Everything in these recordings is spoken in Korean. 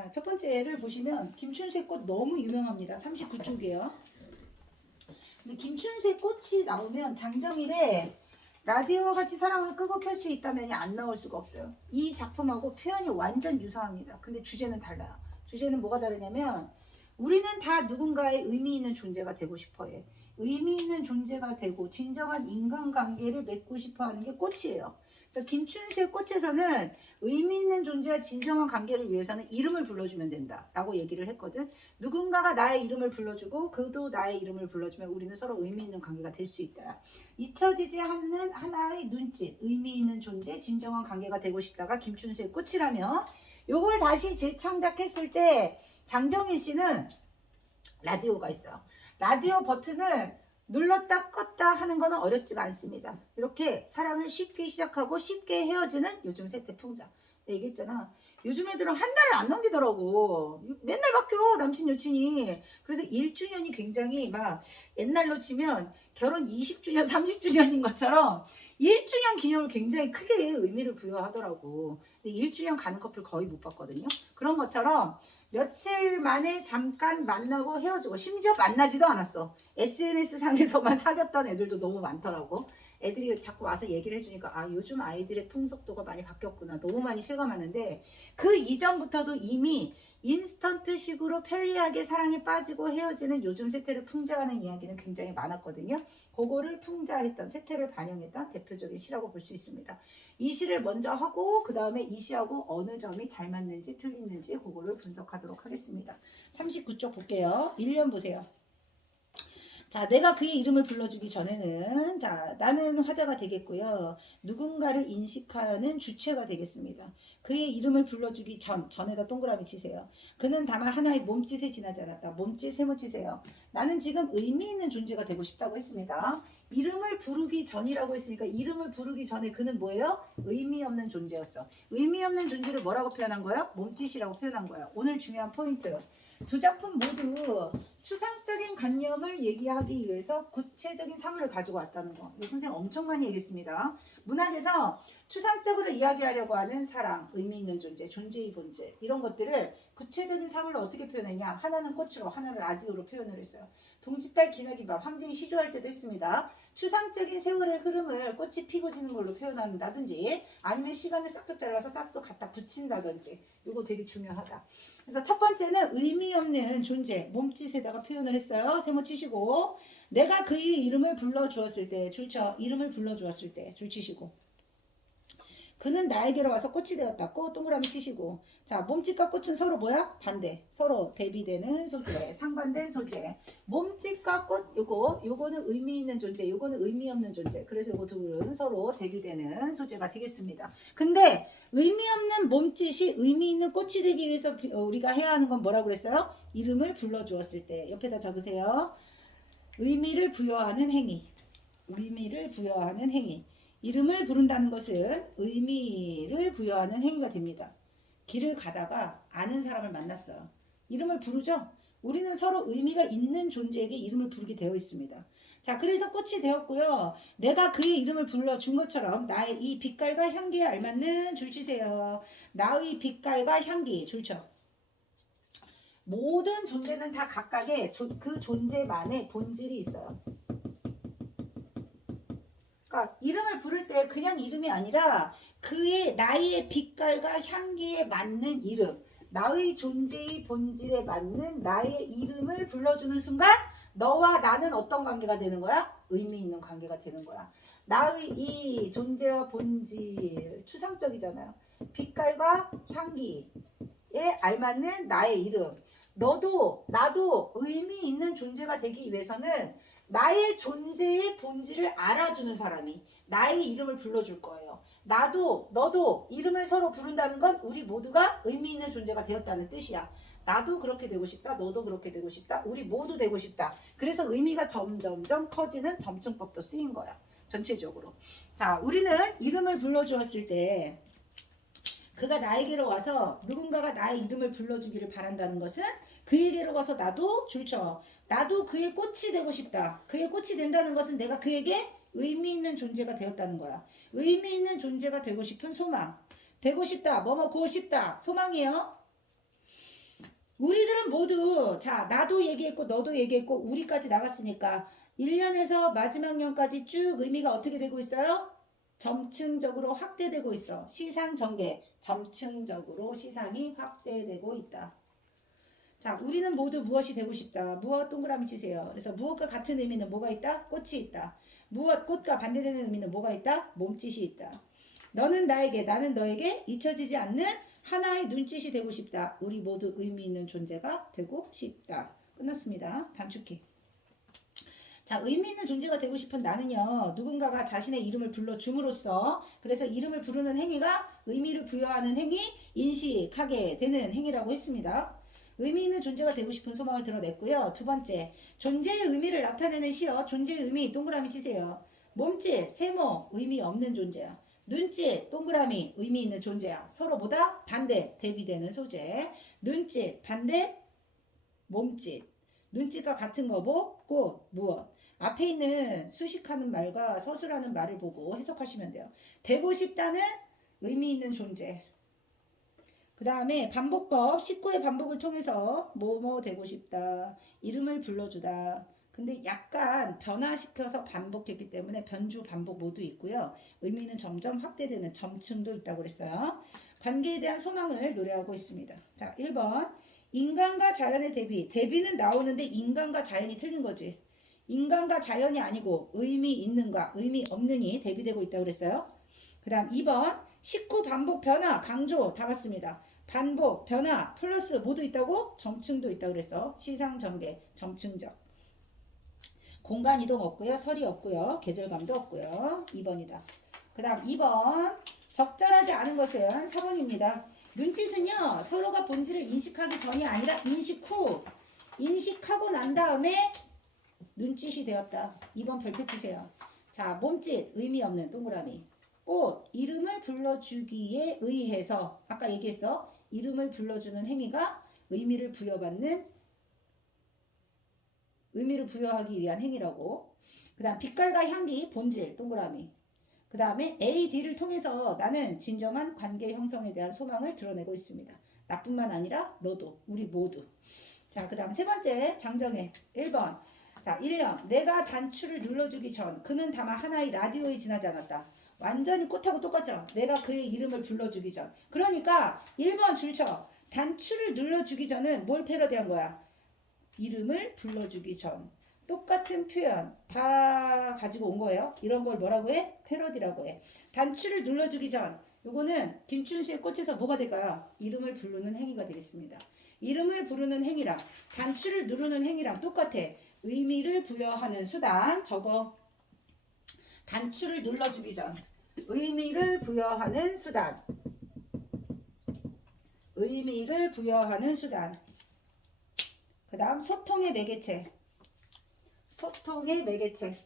자, 첫 번째를 보시면 김춘세 꽃 너무 유명합니다. 39쪽이에요. 근데 김춘세 꽃이 나오면 장정일의 라디오와 같이 사랑을 끄고 켤 수 있다면이 안 나올 수가 없어요. 이 작품하고 표현이 완전 유사합니다. 근데 주제는 달라요. 주제는 뭐가 다르냐면 우리는 다 누군가의 의미 있는 존재가 되고 싶어해. 의미 있는 존재가 되고 진정한 인간관계를 맺고 싶어 하는 게 꽃이에요. 그래서 김춘세 꽃에서는 의미 있는 존재와 진정한 관계를 위해서는 이름을 불러주면 된다 라고 얘기를 했거든. 누군가가 나의 이름을 불러주고 그도 나의 이름을 불러주면 우리는 서로 의미 있는 관계가 될 수 있다. 잊혀지지 않는 하나의 눈짓, 의미 있는 존재, 진정한 관계가 되고 싶다가 김춘수의 꽃이라며, 요걸 다시 재창작했을 때 장정일 씨는 라디오가 있어요. 라디오 버튼을 눌렀다 껐다 하는 거는 어렵지가 않습니다. 이렇게 사랑을 쉽게 시작하고 쉽게 헤어지는 요즘 세태 풍자. 내가 얘기했잖아. 요즘 애들은 한 달을 안 넘기더라고. 맨날 바뀌어, 남친 여친이. 그래서 1주년이 굉장히 막 옛날로 치면 결혼 20주년 30주년인 것처럼 1주년 기념을 굉장히 크게 의미를 부여하더라고. 근데 1주년 가는 커플 거의 못 봤거든요. 그런 것처럼 며칠 만에 잠깐 만나고 헤어지고, 심지어 만나지도 않았어. SNS 상에서만 사귀었던 애들도 너무 많더라고. 애들이 자꾸 와서 얘기를 해주니까 아, 요즘 아이들의 풍속도가 많이 바뀌었구나, 너무 많이 실감하는데, 그 이전부터도 이미 인스턴트식으로 편리하게 사랑에 빠지고 헤어지는 요즘 세태를 풍자하는 이야기는 굉장히 많았거든요. 그거를 풍자했던, 세태를 반영했던 대표적인 시라고 볼 수 있습니다. 이 시를 먼저 하고 그 다음에 이 시하고 어느 점이 닮았는지 틀리는지 그거를 분석하도록 하겠습니다. 39쪽 볼게요. 1년 보세요. 자, 내가 그의 이름을 불러주기 전에는, 자, 나는 화자가 되겠고요. 누군가를 인식하는 주체가 되겠습니다. 그의 이름을 불러주기 전에다 동그라미 치세요. 그는 다만 하나의 몸짓에 지나지 않았다. 몸짓, 세모치세요. 나는 지금 의미 있는 존재가 되고 싶다고 했습니다. 이름을 부르기 전이라고 했으니까 이름을 부르기 전에 그는 뭐예요? 의미 없는 존재였어. 의미 없는 존재를 뭐라고 표현한 거예요? 몸짓이라고 표현한 거예요. 오늘 중요한 포인트. 두 작품 모두 추상적인 관념을 얘기하기 위해서 구체적인 사물을 가지고 왔다는 거. 이 선생님 엄청 많이 얘기했습니다. 문학에서 추상적으로 이야기하려고 하는 사랑, 의미 있는 존재, 존재의 본질, 이런 것들을 구체적인 사물로 어떻게 표현했냐. 하나는 꽃으로, 하나는 라디오로 표현을 했어요. 동짓달 기나긴 밤, 황제이 시조할 때도 했습니다. 추상적인 세월의 흐름을 꽃이 피고 지는 걸로 표현한다든지, 아니면 시간을 싹둑 잘라서 싹둑 갖다 붙인다든지, 이거 되게 중요하다. 그래서 첫 번째는 의미 없는 존재, 몸짓에다가 표현을 했어요. 세모 치시고, 내가 그의 이름을 불러주었을 때, 줄쳐, 이름을 불러주었을 때, 줄 치시고, 그는 나에게로 와서 꽃이 되었다. 꽃 동그라미 치시고, 자, 몸짓과 꽃은 서로 뭐야? 반대. 서로 대비되는 소재, 상반된 소재. 몸짓과 꽃, 요거는 의미 있는 존재, 요거는 의미 없는 존재. 그래서 요거 둘은 서로 대비되는 소재가 되겠습니다. 근데 의미 없는 몸짓이 의미 있는 꽃이 되기 위해서 우리가 해야 하는 건 뭐라고 그랬어요? 이름을 불러주었을 때. 옆에다 적으세요. 의미를 부여하는 행위. 의미를 부여하는 행위. 이름을 부른다는 것은 의미를 부여하는 행위가 됩니다. 길을 가다가 아는 사람을 만났어요. 이름을 부르죠? 우리는 서로 의미가 있는 존재에게 이름을 부르게 되어 있습니다. 자, 그래서 꽃이 되었고요. 내가 그의 이름을 불러준 것처럼 나의 이 빛깔과 향기에 알맞는 줄 치세요. 나의 빛깔과 향기, 줄쳐. 모든 존재는 다 각각의 그 존재만의 본질이 있어요. 그러니까 이름을 부를 때 그냥 이름이 아니라 그의 나의 빛깔과 향기에 맞는 이름, 나의 존재의 본질에 맞는 나의 이름을 불러주는 순간 너와 나는 어떤 관계가 되는 거야? 의미 있는 관계가 되는 거야. 나의 이 존재와 본질, 추상적이잖아요. 빛깔과 향기에 알맞는 나의 이름. 너도 나도 의미 있는 존재가 되기 위해서는 나의 존재의 본질을 알아주는 사람이 나의 이름을 불러줄 거예요. 나도 너도 이름을 서로 부른다는 건 우리 모두가 의미 있는 존재가 되었다는 뜻이야. 나도 그렇게 되고 싶다. 너도 그렇게 되고 싶다. 우리 모두 되고 싶다. 그래서 의미가 점점점 커지는 점층법도 쓰인 거야. 전체적으로. 자, 우리는 이름을 불러주었을 때 그가 나에게로 와서 누군가가 나의 이름을 불러주기를 바란다는 것은 그에게로 가서 나도 줄쳐. 나도 그의 꽃이 되고 싶다. 그의 꽃이 된다는 것은 내가 그에게 의미 있는 존재가 되었다는 거야. 의미 있는 존재가 되고 싶은 소망. 되고 싶다. 뭐뭐고 싶다. 소망이에요. 우리들은 모두 자 나도 얘기했고 너도 얘기했고 우리까지 나갔으니까 1년에서 마지막 년까지 쭉 의미가 어떻게 되고 있어요? 점층적으로 확대되고 있어. 시상 전개 점층적으로 시상이 확대되고 있다. 자, 우리는 모두 무엇이 되고 싶다. 무엇 동그라미 치세요. 그래서 무엇과 같은 의미는 뭐가 있다? 꽃이 있다. 무엇 꽃과 반대되는 의미는 뭐가 있다? 몸짓이 있다. 너는 나에게 나는 너에게 잊혀지지 않는 하나의 눈짓이 되고 싶다. 우리 모두 의미 있는 존재가 되고 싶다. 끝났습니다. 단축키. 자, 의미 있는 존재가 되고 싶은 나는요. 누군가가 자신의 이름을 불러줌으로써 그래서 이름을 부르는 행위가 의미를 부여하는 행위, 인식하게 되는 행위라고 했습니다. 의미 있는 존재가 되고 싶은 소망을 드러냈고요. 두 번째, 존재의 의미를 나타내는 시어. 존재의 의미 동그라미 치세요. 몸짓, 세모, 의미 없는 존재야. 눈짓, 동그라미, 의미 있는 존재야. 서로보다 반대, 대비되는 소재. 눈짓, 반대, 몸짓. 눈짓과 같은 거고, 꽃, 무엇. 앞에 있는 수식하는 말과 서술하는 말을 보고 해석하시면 돼요. 되고 싶다는 의미 있는 존재. 그 다음에 반복법 19의 반복을 통해서 뭐뭐 되고 싶다. 이름을 불러주다. 근데 약간 변화시켜서 반복했기 때문에 변주 반복 모두 있고요. 의미는 점점 확대되는 점층도 있다고 그랬어요. 관계에 대한 소망을 노래하고 있습니다. 자, 1번 인간과 자연의 대비. 대비는 나오는데 인간과 자연이 틀린 거지. 인간과 자연이 아니고 의미 있는과 의미 없는이 대비되고 있다고 그랬어요. 그 다음 2번 19 반복 변화 강조 다 봤습니다. 반복 변화 플러스 모두 있다고 점층도 있다고 그랬어. 시상 전개 점층적. 공간 이동 없고요. 설이 없고요. 계절감도 없고요. 2번이다. 그 다음 2번 적절하지 않은 것은 4번입니다. 눈짓은요. 서로가 본질을 인식하기 전이 아니라 인식 후 인식하고 난 다음에 눈짓이 되었다. 2번 별표 치세요. 자, 몸짓 의미 없는 동그라미. 꽃 이름을 불러주기에 의해서 아까 얘기했어. 이름을 불러주는 행위가 의미를 부여하기 위한 행위라고. 그 다음 빛깔과 향기 본질 동그라미. 그 다음에 A, D를 통해서 나는 진정한 관계 형성에 대한 소망을 드러내고 있습니다. 나뿐만 아니라 너도 우리 모두. 자, 그 다음 세 번째 장정해 1번. 자, 1년 내가 단추를 눌러주기 전 그는 다만 하나의 라디오에 지나지 않았다. 완전히 꽃하고 똑같죠. 내가 그의 이름을 불러주기 전. 그러니까 1번 줄쳐. 단추를 눌러주기 전은 뭘 패러디한 거야? 이름을 불러주기 전. 똑같은 표현 다 가지고 온 거예요. 이런 걸 뭐라고 해? 패러디라고 해. 단추를 눌러주기 전. 요거는 김춘수의 꽃에서 뭐가 될까요? 이름을 부르는 행위가 되겠습니다. 이름을 부르는 행위랑 단추를 누르는 행위랑 똑같아. 의미를 부여하는 수단. 저거 단추를 눌러주기 전. 의미를 부여하는 수단. 의미를 부여하는 수단. 그 다음 소통의 매개체. 소통의 매개체.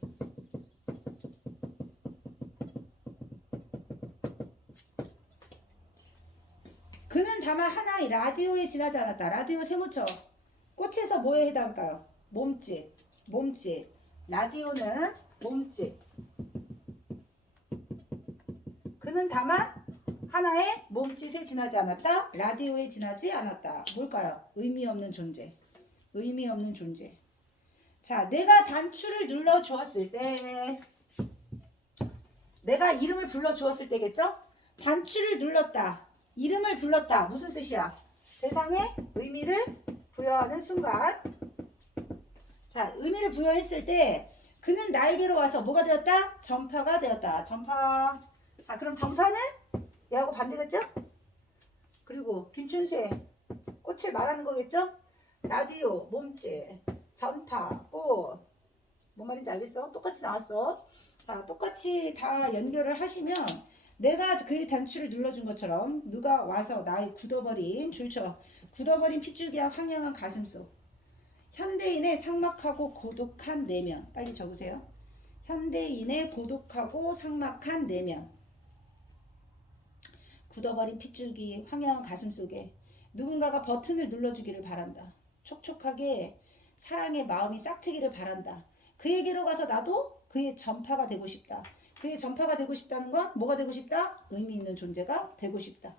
그는 다만 하나의 라디오에 지나지 않았다. 라디오 세모쳐. 꽃에서 뭐에 해당할까요? 몸짓. 몸짓. 라디오는 몸짓. 그는 다만 하나의 몸짓에 지나지 않았다. 라디오에 지나지 않았다. 뭘까요? 의미 없는 존재. 의미 없는 존재. 자, 내가 단추를 눌러 주었을 때 내가 이름을 불러 주었을 때겠죠? 단추를 눌렀다. 이름을 불렀다. 무슨 뜻이야? 대상에 의미를 부여하는 순간. 자, 의미를 부여했을 때 그는 나에게로 와서 뭐가 되었다? 전파가 되었다. 전파. 자, 그럼 전파는 얘하고 반대겠죠? 그리고 김춘수의 꽃을 말하는 거겠죠? 라디오, 몸짓, 전파, 꽃. 뭔 말인지 알겠어? 똑같이 나왔어. 자, 똑같이 다 연결을 하시면 내가 그의 단추를 눌러준 것처럼 누가 와서 나의 굳어버린 줄쳐 굳어버린 핏줄기와 황량한 가슴속. 현대인의 삭막하고 고독한 내면. 빨리 적으세요. 현대인의 고독하고 삭막한 내면. 굳어버린 핏줄기, 황량한 가슴 속에 누군가가 버튼을 눌러주기를 바란다. 촉촉하게 사랑의 마음이 싹트기를 바란다. 그에게로 가서 나도 그의 전파가 되고 싶다. 그의 전파가 되고 싶다는 건 뭐가 되고 싶다? 의미 있는 존재가 되고 싶다.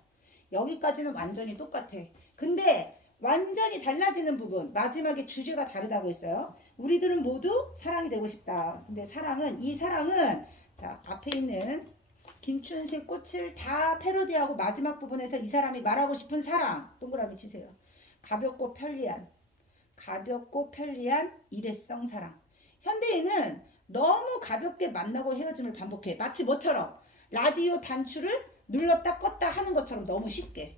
여기까지는 완전히 똑같아. 근데 완전히 달라지는 부분. 마지막에 주제가 다르다고 했어요. 우리들은 모두 사랑이 되고 싶다. 근데 이 사랑은 자, 앞에 있는 김춘세 꽃을 다 패러디하고 마지막 부분에서 이 사람이 말하고 싶은 사랑. 동그라미 치세요. 가볍고 편리한 일회성 사랑. 현대인은 너무 가볍게 만나고 헤어짐을 반복해. 마치 뭐처럼? 라디오 단추를 눌렀다 껐다 하는 것처럼 너무 쉽게.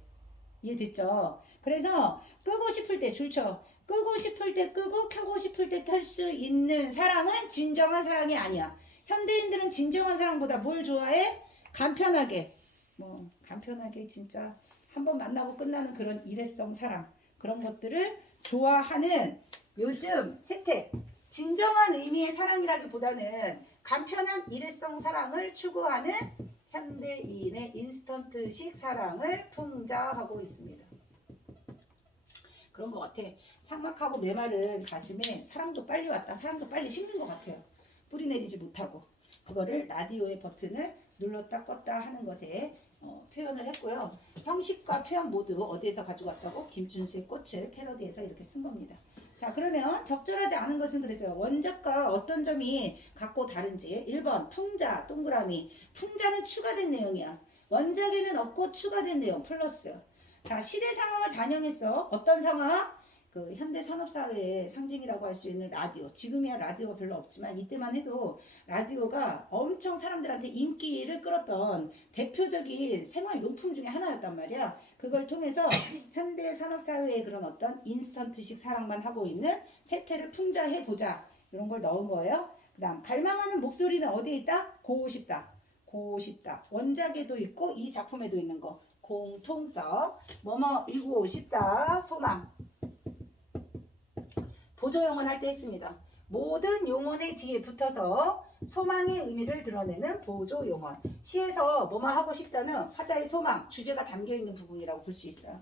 이해됐죠? 그래서 끄고 싶을 때 줄쳐. 끄고 싶을 때 끄고 켜고 싶을 때 켤 수 있는 사랑은 진정한 사랑이 아니야. 현대인들은 진정한 사랑보다 뭘 좋아해? 간편하게. 간편하게 진짜 한번 만나고 끝나는 그런 일회성 사랑. 그런 것들을 좋아하는 요즘 세태. 진정한 의미의 사랑이라기보다는 간편한 일회성 사랑을 추구하는 현대인의 인스턴트식 사랑을 풍자하고 있습니다. 그런 것 같아. 삭막하고 메마른 가슴에 사랑도 빨리 왔다. 사랑도 빨리 식는 것 같아요. 뿌리 내리지 못하고. 그거를 라디오의 버튼을 눌렀다 껐다 하는 것에 표현을 했고요. 형식과 표현 모두 어디에서 가져왔다고? 김춘수의 꽃을 패러디해서 이렇게 쓴 겁니다. 자, 그러면 적절하지 않은 것은 그랬어요. 원작과 어떤 점이 갖고 다른지. 1번 풍자 동그라미. 풍자는 추가된 내용이야. 원작에는 없고 추가된 내용 플러스. 자, 시대 상황을 반영했어. 어떤 상황? 그 현대 산업사회의 상징이라고 할 수 있는 라디오. 지금이야 라디오가 별로 없지만 이때만 해도 라디오가 엄청 사람들한테 인기를 끌었던 대표적인 생활용품 중에 하나였단 말이야. 그걸 통해서 현대 산업사회의 그런 어떤 인스턴트식 사랑만 하고 있는 세태를 풍자해보자. 이런 걸 넣은 거예요. 그 다음 갈망하는 목소리는 어디에 있다? 고우싶다. 고우싶다. 원작에도 있고 이 작품에도 있는 거. 공통점. 뭐뭐 이루고 싶다. 소망. 보조 용언 할 때 했습니다. 모든 용언의 뒤에 붙어서 소망의 의미를 드러내는 보조 용언. 시에서 뭐뭐 하고 싶다는 화자의 소망, 주제가 담겨있는 부분이라고 볼 수 있어요.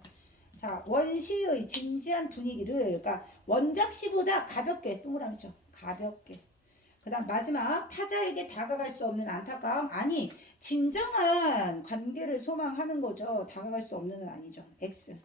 자, 원시의 진지한 분위기를 그러니까 원작 시보다 가볍게 동그라미죠. 가볍게. 그 다음 마지막 타자에게 다가갈 수 없는 안타까움. 아니 진정한 관계를 소망하는 거죠. 다가갈 수 없는은 아니죠. X